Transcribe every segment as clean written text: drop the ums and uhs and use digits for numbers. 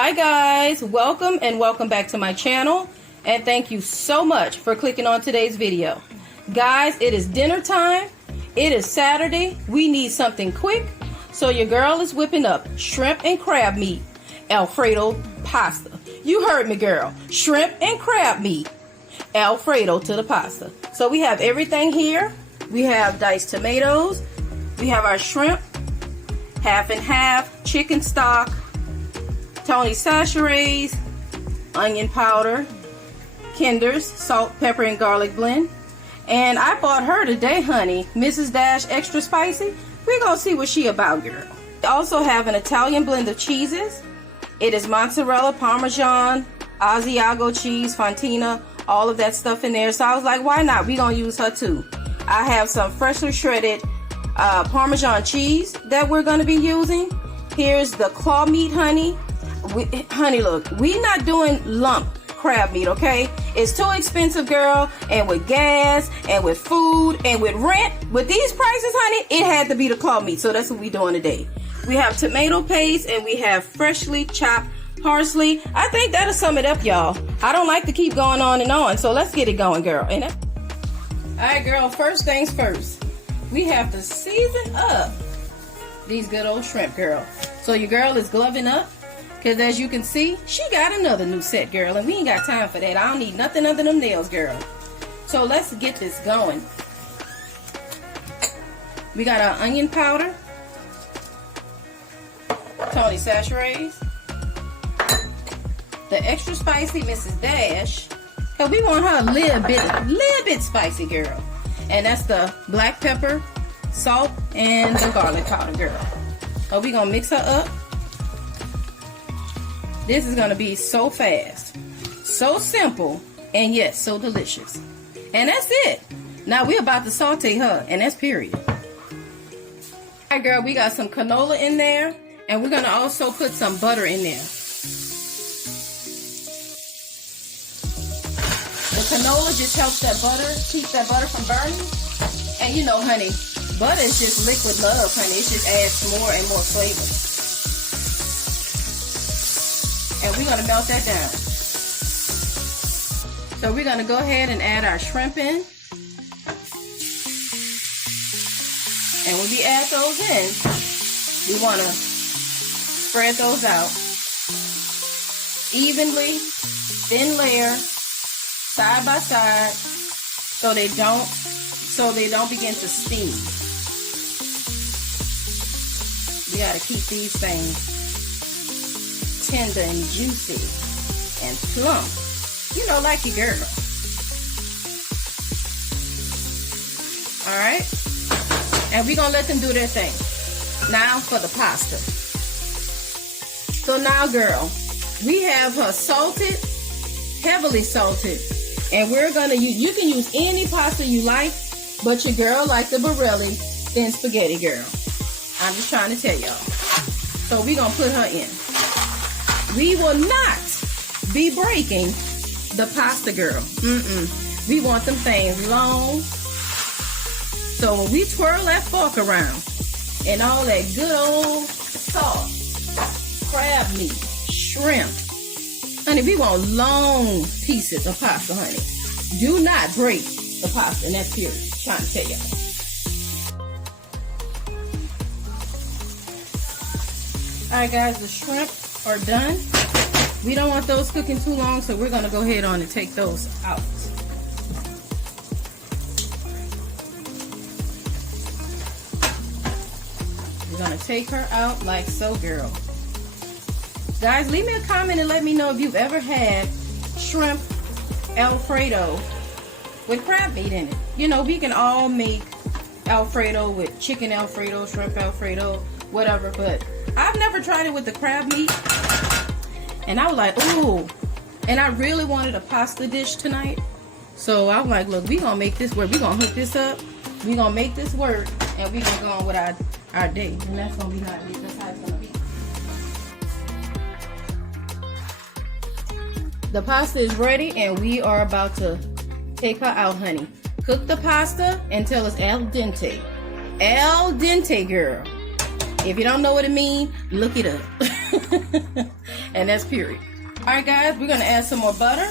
Hi guys, welcome and welcome back to my channel, and thank you so much for clicking on today's video. Guys, it is dinner time. It is Saturday. We need something quick, so your girl is whipping up shrimp and crab meat Alfredo pasta. You heard me, girl. Shrimp and crab meat Alfredo to the pasta. So we have everything here. We have diced tomatoes. We have our shrimp, half and half, chicken stock, Tony sachets, onion powder, Kinder's salt, pepper, and garlic blend. And I bought her today, honey, Mrs. Dash Extra Spicy. We're gonna see what she about, girl. We also have an Italian blend of cheeses. It is mozzarella, parmesan, Asiago cheese, fontina, all of that stuff in there. So I was like, why not? We're gonna use her too. I have some freshly shredded Parmesan cheese that we're gonna be using. Here's the claw meat, honey. Honey, look, we're not doing lump crab meat, okay? It's too expensive, girl, and with gas and with food and with rent, with these prices, honey, it had to be the claw meat. So that's what we're doing today. We have tomato paste and we have freshly chopped parsley. I think that'll sum it up, y'all. I don't like to keep going on and on, so let's get it going, girl. All right, girl, first things first, we have to season up these good old shrimp, girl. So your girl is gloving up, because as you can see, she got another new set, girl, and we ain't got time for that. I don't need nothing under them nails, girl. So let's get this going. We got our onion powder, Tony sachets, the extra spicy Mrs. Dash, because we want her a little bit spicy, girl. And that's the black pepper, salt, and the garlic powder, girl. So we gonna mix her up. This is gonna be so fast, so simple, and yet so delicious. And that's it. Now we're about to saute her, and that's period. All right, girl, we got some canola in there, and we're gonna also put some butter in there. The canola just helps that butter, keeps that butter from burning. And you know, honey, butter is just liquid love, honey. It just adds more and more flavor. And we're going to melt that down. So we're going to go ahead and add our shrimp in. And when we add those in, we want to spread those out evenly, thin layer, side by side, so they don't begin to steam. We got to keep these things tender and juicy and plump, you know, like your girl. All right, and we're gonna let them do their thing. Now for the pasta. So now, girl, we have her salted, heavily salted, and we're gonna use, you can use any pasta you like, but your girl like the Borelli thin spaghetti, girl. I'm just trying to tell y'all. So we're gonna put her in. We will not be breaking the pasta, girl. We want them things long. So when we twirl that fork around and all that good old salt, crab meat, shrimp, honey, we want long pieces of pasta, honey. Do not break the pasta, and that's period. Trying to tell y'all. All right, guys, the shrimp are done. We don't want those cooking too long, so we're gonna go ahead on and take those out. We're gonna take her out like so, girl. Guys, leave me a comment and let me know if you've ever had shrimp Alfredo with crab meat in it. You know, we can all make Alfredo with chicken Alfredo, shrimp Alfredo, whatever, but I've never tried it with the crab meat. And I was like, ooh. And I really wanted a pasta dish tonight. So I was like, look, we're going to make this work. We're going to hook this up. We're going to make this work. And we're going to go on with our day. And that's going to be how that's how it's going to be. The pasta is ready. And we are about to take her out, honey. Cook the pasta until it's al dente. Al dente, girl. If you don't know what it means, look it up. And that's period. Alright guys, we're going to add some more butter.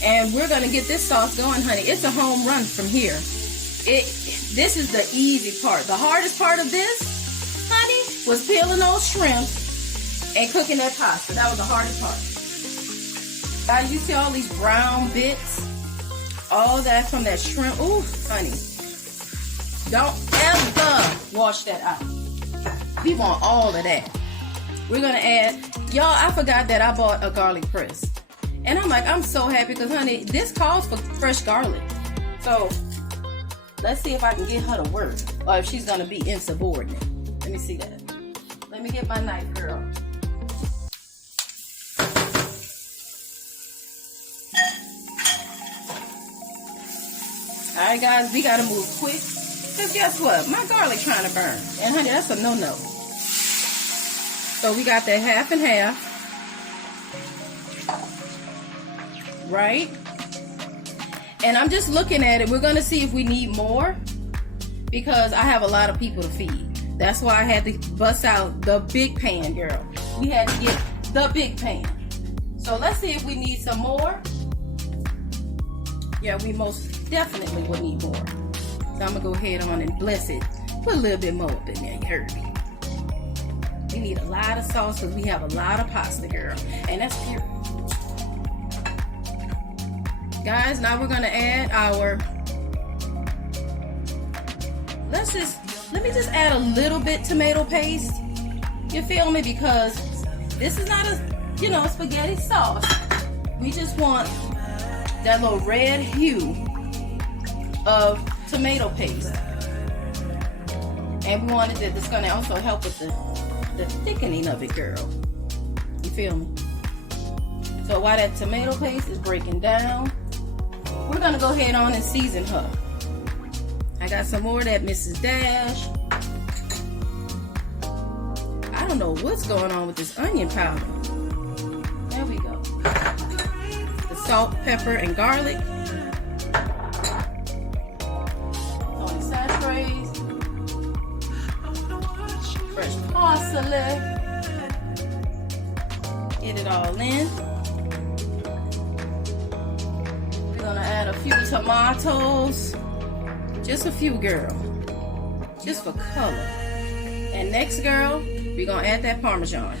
And we're going to get this sauce going, honey. It's a home run from here. This is the easy part. The hardest part of this, honey, was peeling those shrimps and cooking that pasta. That was the hardest part. Guys, you see all these brown bits? All that from that shrimp. Ooh, honey. Don't ever wash that out. We want all of that. We're going to add, y'all, I forgot that I bought a garlic press. And I'm like, I'm so happy because, honey, this calls for fresh garlic. So, let's see if I can get her to work or if she's going to be insubordinate. Let me see that. Let me get my knife, girl. Alright, guys, we got to move quick. Because guess what? My garlic trying to burn. And, honey, that's a no-no. So, we got that half and half. Right? And I'm just looking at it. We're going to see if we need more because I have a lot of people to feed. That's why I had to bust out the big pan, girl. We had to get the big pan. So let's see if we need some more. Yeah, we most definitely will need more. So I'm going to go ahead on and bless it. Put a little bit more up in there, you heard me. We need a lot of sauce because we have a lot of pasta, girl. And that's pure. Guys, now we're gonna add our, let me just add a little bit tomato paste. You feel me? Because this is not a, spaghetti sauce. We just want that little red hue of tomato paste. And we wanted that it's gonna also help with the thickening of it, girl. You feel me? So while that tomato paste is breaking down, we're gonna go ahead on and season her. I got some more of that Mrs. Dash. I don't know what's going on with this onion powder. There we go. The salt, pepper, and garlic. Tony sachets. Fresh parsley. Get it all in. Gonna add a few tomatoes, just a few, girl, just for color. And next, girl, we're gonna add that Parmesan.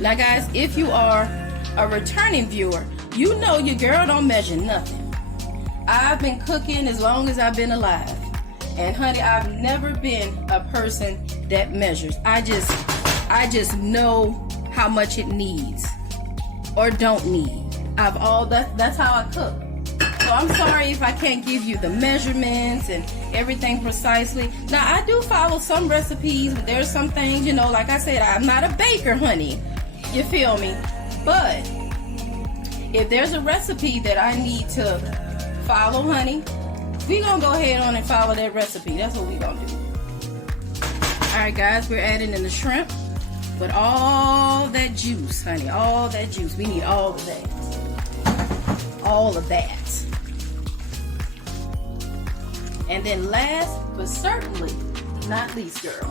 Now guys, if you are a returning viewer, you know your girl don't measure nothing. I've been cooking as long as I've been alive. And honey, I've never been a person that measures. I just know how much it needs or don't need. That's how I cook. So I'm sorry if I can't give you the measurements and everything precisely. Now I do follow some recipes, but there's some things, like I said, I'm not a baker, honey. You feel me? But if there's a recipe that I need to follow, honey, we gonna go ahead on and follow that recipe. That's what we gonna do. Alright guys, we're adding in the shrimp with all that juice, honey. All that juice. We need all of that. All of that. And then last, but certainly not least, girl,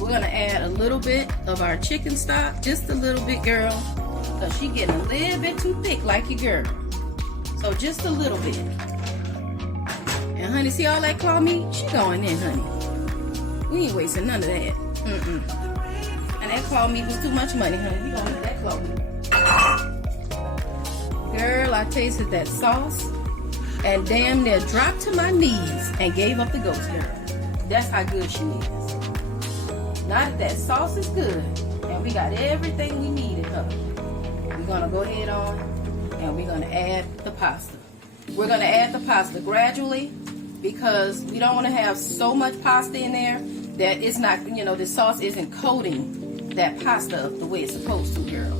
we're gonna add a little bit of our chicken stock. Just a little bit, girl. Because she getting a little bit too thick like your girl. So just a little bit. And honey, see all that claw meat? She going in, honey. We ain't wasting none of that. And that claw meat was too much money, honey. We gonna eat that claw meat. Girl, I tasted that sauce and damn near dropped to my knees and gave up the ghost, girl. That's how good she is. Now that sauce is good and we got everything we need in her, we're gonna go ahead on and we're gonna add the pasta. We're gonna add the pasta gradually because we don't want to have so much pasta in there that it's not, the sauce isn't coating that pasta the way it's supposed to, girl.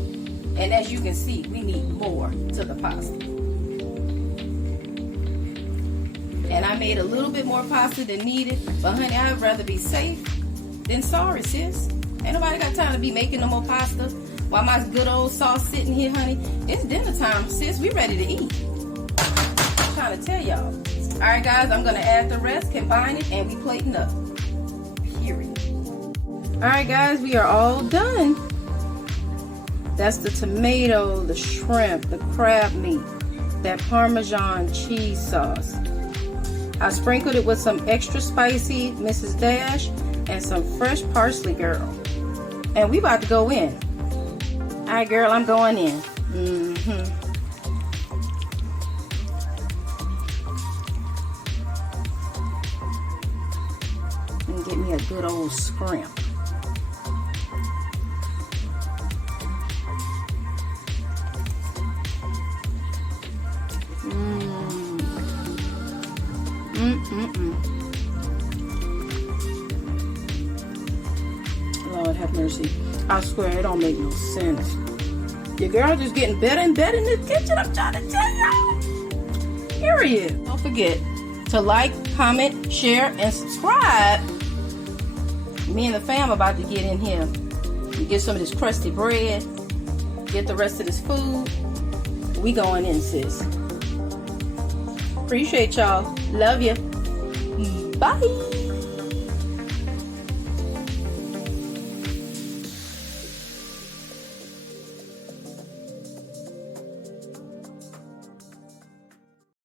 And as you can see, we need more to the pasta. And I made a little bit more pasta than needed, but honey, I'd rather be safe than sorry, sis. Ain't nobody got time to be making no more pasta. while my good old sauce sitting here, honey. It's dinner time, sis. We ready to eat. I'm trying to tell y'all. All right, guys, I'm gonna add the rest, combine it, and we plating up. Period. All right, guys, we are all done. That's the tomato, the shrimp, the crab meat, that Parmesan cheese sauce. I sprinkled it with some extra spicy Mrs. Dash and some fresh parsley, girl. And we about to go in. All right, girl, I'm going in. And get me a good old scrimp. Lord have mercy. I swear it don't make no sense. Your girl just getting better and better in the kitchen. I'm trying to tell y'all. Period. Don't forget to like, comment, share, and subscribe. Me and the fam about to get in here and get some of this crusty bread. Get the rest of this food. We going in, sis. Appreciate y'all. Love you. Bye.